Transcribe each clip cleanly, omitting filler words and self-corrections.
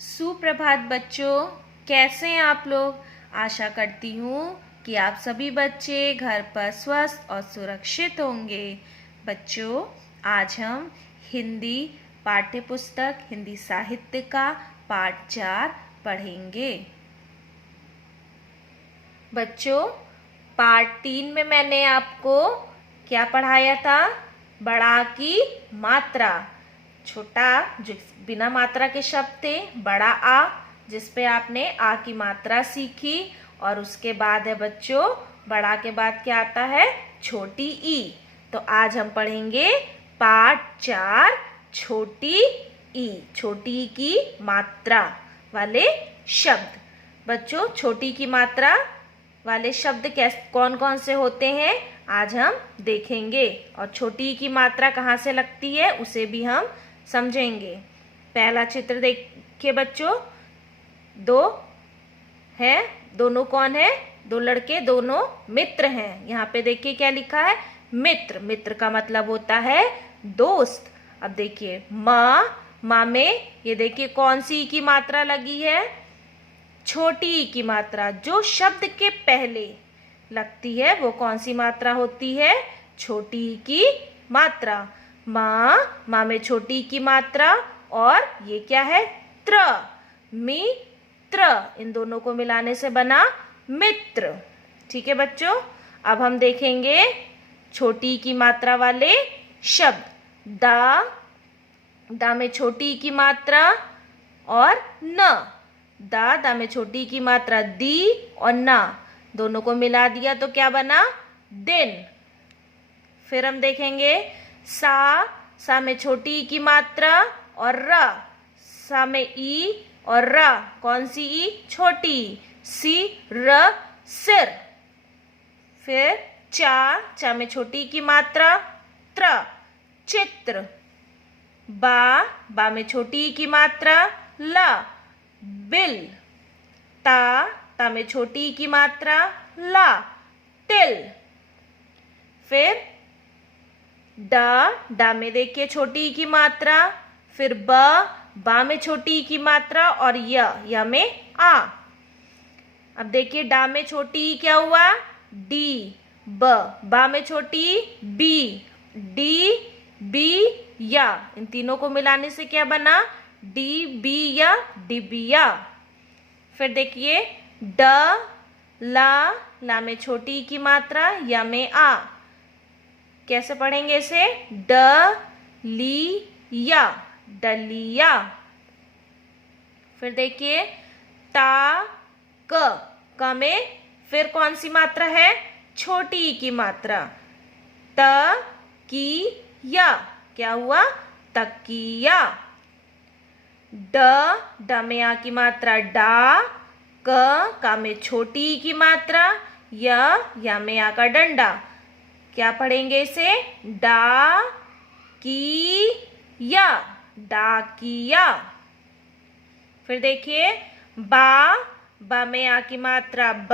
सुप्रभात बच्चों, कैसे हैं आप लोग। आशा करती हूँ कि आप सभी बच्चे घर पर स्वस्थ और सुरक्षित होंगे। बच्चों, आज हम हिंदी पाठ्य पुस्तक हिंदी साहित्य का पाठ 4 पढ़ेंगे। बच्चों, पाठ 3 में मैंने आपको क्या पढ़ाया था? बड़ा की मात्रा। छोटा जो बिना मात्रा के शब्द थे, बड़ा आ, जिस पे आपने आ की मात्रा सीखी। और उसके बाद है बच्चों, बड़ा के बाद क्या आता है? छोटी ई। तो आज हम पढ़ेंगे पाठ 4 छोटी ई, छोटी ई की मात्रा वाले शब्द। बच्चों, छोटी की मात्रा वाले शब्द कौन कौन से होते हैं आज हम देखेंगे, और छोटी की मात्रा कहाँ से लगती है उसे भी हम समझेंगे। पहला चित्र देखिए बच्चों, दो है, दोनों कौन है? दो लड़के, दोनों मित्र हैं। यहाँ पे देखिए क्या लिखा है? मित्र। मित्र का मतलब होता है दोस्त। अब देखिए माँ में ये देखिए कौन सी की मात्रा लगी है? छोटी की मात्रा। जो शब्द के पहले लगती है वो कौन सी मात्रा होती है? छोटी की मात्रा। माँ में छोटी की मात्रा, और ये क्या है? त्र, मित्र। इन दोनों को मिलाने से बना मित्र। ठीक है बच्चों, अब हम देखेंगे छोटी की मात्रा वाले शब्द। दा में छोटी की मात्रा और न। दा में छोटी की मात्रा दी और ना, दोनों को मिला दिया तो क्या बना? दिन। फिर हम देखेंगे सा में छोटी की मात्रा और रा। सा में ई और रा, कौन सी ई? छोटी। सी र, सिर। फिर चा में छोटी की मात्रा त्र, चित्र। बा में छोटी की मात्रा ला, बिल। ता में छोटी की मात्रा ला, तिल। फिर डा में देखिए छोटी की मात्रा, फिर बा में छोटी की मात्रा, और या में आ। अब देखिए डा में छोटी क्या हुआ? डी। बा में छोटी बी, डी बी या। इन तीनों को मिलाने से क्या बना? डी बी या, डिबिया। फिर देखिए ला में छोटी की मात्रा, या में आ। कैसे पढ़ेंगे इसे? लिया, डलिया। फिर देखिए क में फिर कौन सी मात्रा है? छोटी की मात्रा। या, क्या हुआ? तकिया। ड में आ की मात्रा डा। का में छोटी की मात्रा, या में आ का डंडा। क्या पढ़ेंगे इसे? या, डाकिया। फिर देखिए बा में आ की मात्रा ब,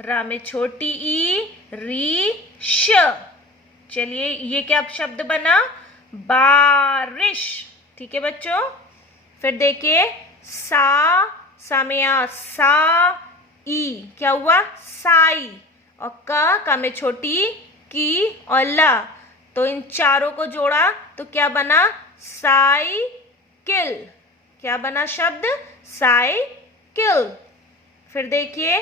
रा में छोटी ई, री श। चलिए ये क्या शब्द बना? बारिश। ठीक है बच्चों। फिर देखिए सा में आ सा ई, क्या हुआ? साई। और का में छोटी की और ला, तो इन चारों को जोड़ा तो क्या बना? साइकिल। क्या बना शब्द? साइकिल। फिर देखिए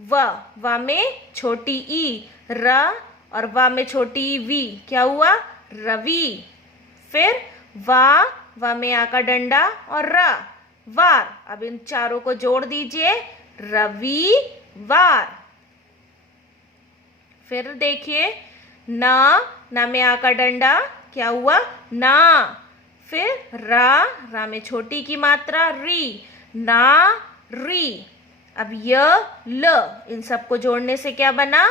वा में छोटी ई, र, और वा में छोटी वी, क्या हुआ? रवि। फिर वा में आ का डंडा और रा, वार। अब इन चारों को जोड़ दीजिए, रविवार। फिर देखिए ना में आ का डंडा, क्या हुआ? ना। फिर रा में छोटी की मात्रा री, ना री। अब ल, इन सबको जोड़ने से क्या बना?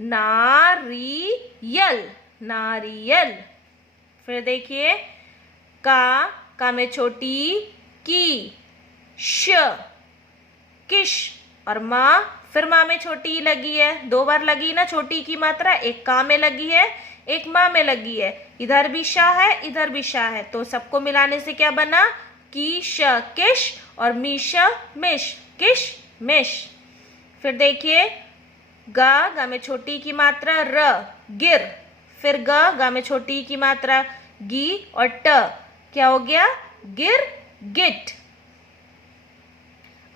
नारियल, नारियल। फिर देखिए का में छोटी की, श, किश। और फिर माँ में छोटी लगी है, 2 बार लगी ना छोटी की मात्रा। एक का में लगी है, एक माँ में लगी है। इधर भी शाह है, इधर भी शाह है, तो सबको मिलाने से क्या बना? कीश किश और मीश मिश किश मिश। फिर देखिए गा में छोटी की मात्रा र गिर, फिर गा में छोटी की मात्रा गी और ट क्या हो गया गिर गिट।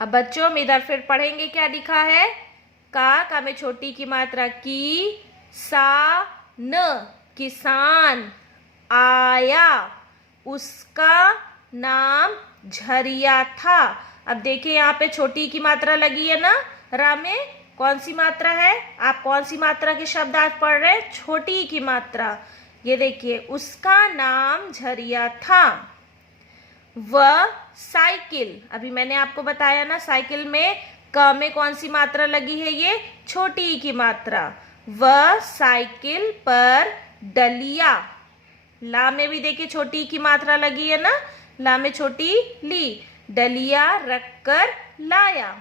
अब बच्चों हम इधर फिर पढ़ेंगे क्या लिखा है। का में छोटी की मात्रा की सा न किसान आया उसका नाम झरिया था। अब देखिए यहाँ पे छोटी की मात्रा लगी है ना, रा में कौन सी मात्रा है, आप कौन सी मात्रा के शब्द आज पढ़ रहे हैं, छोटी की मात्रा। ये देखिए उसका नाम झरिया था। वह साइकिल, अभी मैंने आपको बताया ना साइकिल में क में कौन सी मात्रा लगी है, ये छोटी की मात्रा। वह साइकिल पर डलिया, ला में भी देखिए छोटी की मात्रा लगी है ना, ला में छोटी ली, डलिया रखकर लाया।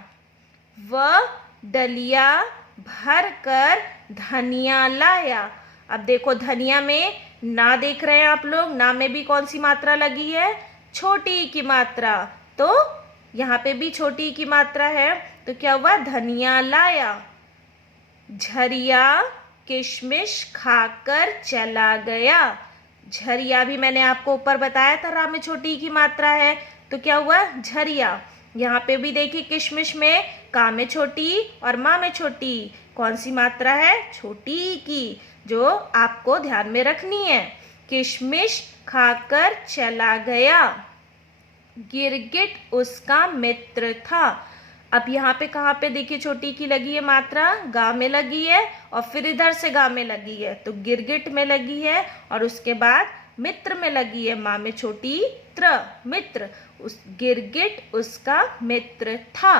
वह डलिया भर कर धनिया लाया। अब देखो धनिया में ना देख रहे हैं आप लोग, ना में भी कौन सी मात्रा लगी है, छोटी की मात्रा। तो यहाँ पे भी छोटी की मात्रा है, तो क्या हुआ धनिया लाया। झरिया किशमिश खाकर चला गया। झरिया भी मैंने आपको ऊपर बताया था रा में छोटी की मात्रा है, तो क्या हुआ झरिया। यहाँ पे भी देखिए किशमिश में का में छोटी और माँ में छोटी, कौन सी मात्रा है, छोटी की, जो आपको ध्यान में रखनी है। किशमिश खाकर चला गया। गिरगिट उसका मित्र था। अब यहाँ पे कहाँ पे देखिए छोटी की लगी है मात्रा, गा में लगी है और फिर इधर से गा में लगी है, तो गिरगिट में लगी है और उसके बाद मित्र में लगी है, माँ में छोटी त्र मित्र। उस गिरगिट उसका मित्र था।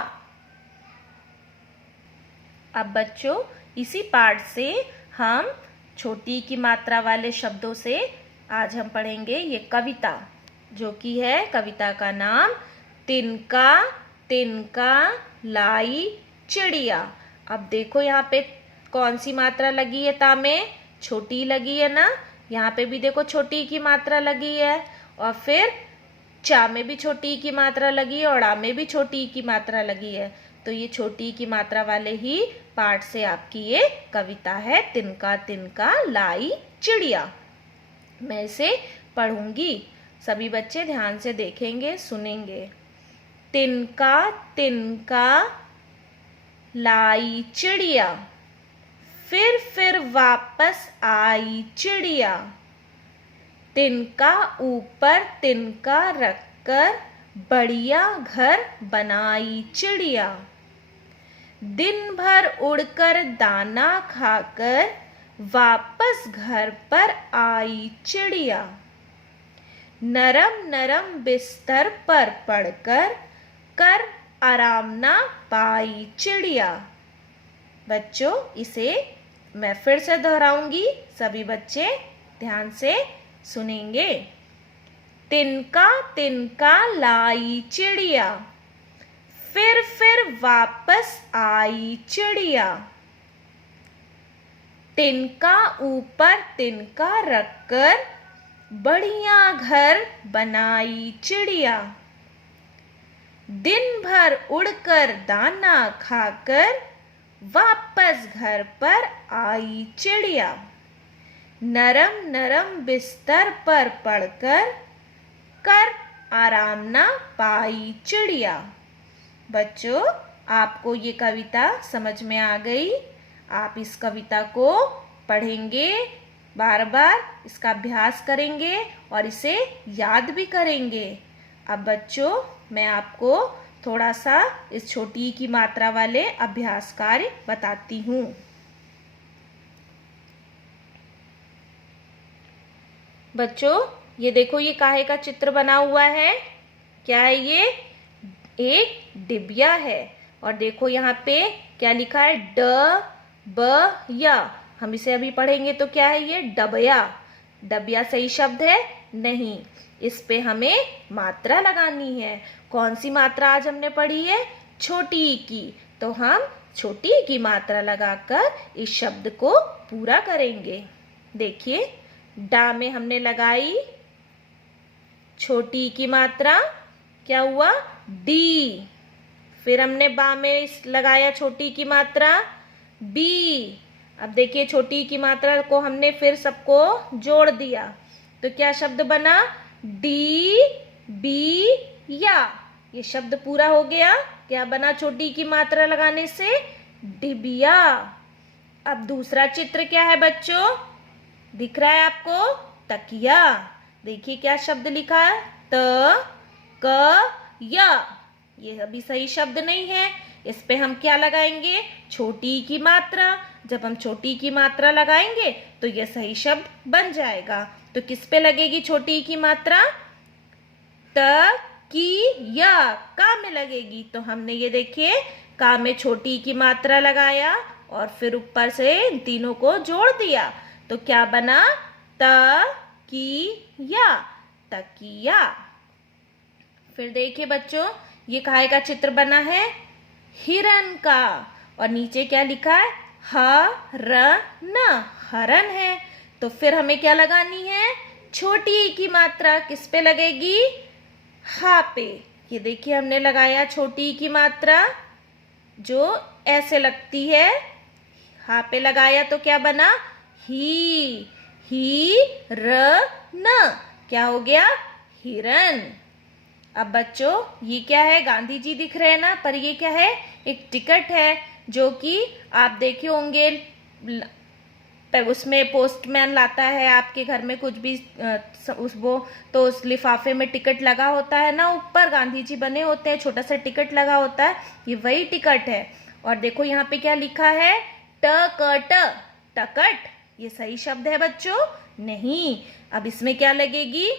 अब बच्चों इसी पाठ से हम छोटी की मात्रा वाले शब्दों से आज हम पढ़ेंगे ये कविता, जो कि है कविता का नाम तिनका तिनका लाई चिड़िया। अब देखो यहाँ पे कौन सी मात्रा लगी है, ता में छोटी लगी है ना, यहाँ पे भी देखो छोटी की मात्रा लगी है और फिर चा में भी छोटी की मात्रा लगी है और आ में भी छोटी की मात्रा लगी है। तो ये छोटी की मात्रा वाले ही पाठ से आपकी ये कविता है तिनका तिनका लाई चिड़िया। मैं इसे पढ़ूंगी, सभी बच्चे ध्यान से देखेंगे सुनेंगे। तिनका तिनका लाई चिड़िया, फिर वापस आई चिड़िया। तिनका ऊपर तिनका रखकर बढ़िया घर बनाई चिड़िया। दिन भर उड़कर दाना खाकर वापस घर पर आई चिड़िया। नरम नरम बिस्तर पर पड़कर कर आराम ना पाई चिड़िया। बच्चों इसे मैं फिर से दोहराऊंगी, सभी बच्चे ध्यान से सुनेंगे। तिनका तिनका लाई चिड़िया, फिर वापस आई चिड़िया। तिनका ऊपर तिनका रखकर बढ़िया घर बनाई चिड़िया। दिन भर उड़कर दाना खाकर वापस घर पर आई चिड़िया। नरम नरम बिस्तर पर पड़कर कर आराम ना पाई चिड़िया। बच्चों आपको ये कविता समझ में आ गई। आप इस कविता को पढ़ेंगे, बार बार इसका अभ्यास करेंगे और इसे याद भी करेंगे। अब बच्चों मैं आपको थोड़ा सा इस छोटी की मात्रा वाले अभ्यास कार्य बताती हूँ। बच्चों ये देखो ये काहे का चित्र बना हुआ है, क्या है ये, एक डिबिया है। और देखो यहाँ पे क्या लिखा है, ड ब या। हम इसे अभी पढ़ेंगे तो क्या है ये, डबया। डबिया सही शब्द है नहीं, इस पे हमें मात्रा लगानी है। कौन सी मात्रा आज हमने पढ़ी है, छोटी की, तो हम छोटी की मात्रा लगाकर इस शब्द को पूरा करेंगे। देखिए डा में हमने लगाई छोटी की मात्रा, क्या हुआ, डी। फिर हमने बा में लगाया छोटी की मात्रा बी। अब देखिए छोटी की मात्रा को हमने फिर सबको जोड़ दिया तो क्या शब्द बना, डी बी या। ये शब्द पूरा हो गया। क्या बना छोटी की मात्रा लगाने से, डिबिया। अब दूसरा चित्र क्या है बच्चों, दिख रहा है आपको, तकिया। देखिए क्या शब्द लिखा है, त क या। ये अभी सही शब्द नहीं है, इस पे हम क्या लगाएंगे, छोटी की मात्रा। जब हम छोटी की मात्रा लगाएंगे तो यह सही शब्द बन जाएगा। तो किस पे लगेगी छोटी की मात्रा, त की या, का में लगेगी। तो हमने ये देखिए का में छोटी की मात्रा लगाया और फिर ऊपर से इन तीनों को जोड़ दिया तो क्या बना, त की या, तकिया। फिर देखिए बच्चों ये काहे का चित्र बना है, हिरन का। और नीचे क्या लिखा है, हरन, हरन है। तो फिर हमें क्या लगानी है, छोटी की मात्रा। किस पे लगेगी, हा पे। ये देखिए हमने लगाया छोटी की मात्रा जो ऐसे लगती है, हा पे लगाया तो क्या बना, ही र न। क्या हो गया, हिरन। अब बच्चों ये क्या है, गांधी जी दिख रहे हैं ना, पर ये क्या है, एक टिकट है जो कि आप देखे होंगे उसमें पोस्टमैन लाता है आपके घर में कुछ भी तो उस लिफाफे में टिकट लगा होता है ना, ऊपर गांधी जी बने होते हैं, छोटा सा टिकट लगा होता है, ये वही टिकट है। और देखो यहाँ पे क्या लिखा है, टकट, टकट। ये सही शब्द है बच्चों, नहीं। अब इसमें क्या लगेगी,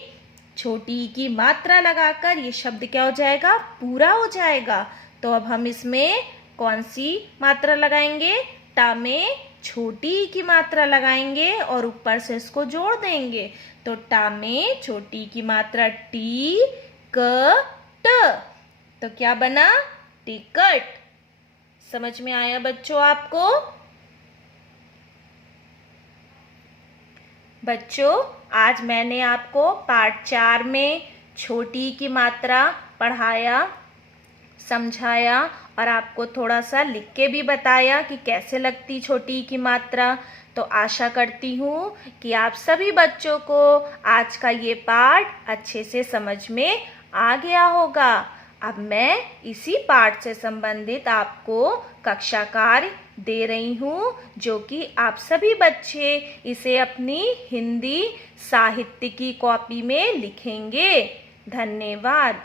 छोटी की मात्रा लगाकर ये शब्द क्या हो जाएगा, पूरा हो जाएगा। तो अब हम इसमें कौन सी मात्रा लगाएंगे, टा में छोटी की मात्रा लगाएंगे और ऊपर से इसको जोड़ देंगे। तो टा में छोटी की मात्रा टी क ट। तो क्या बना, टिकट। समझ में आया बच्चों आपको। बच्चों आज मैंने आपको पाठ 4 में छोटी की मात्रा पढ़ाया, समझाया और आपको थोड़ा सा लिख के भी बताया कि कैसे लगती छोटी की मात्रा। तो आशा करती हूँ कि आप सभी बच्चों को आज का ये पाठ अच्छे से समझ में आ गया होगा। अब मैं इसी पाठ से संबंधित आपको कक्षा कार्य दे रही हूँ जो कि आप सभी बच्चे इसे अपनी हिंदी साहित्य की कॉपी में लिखेंगे। धन्यवाद।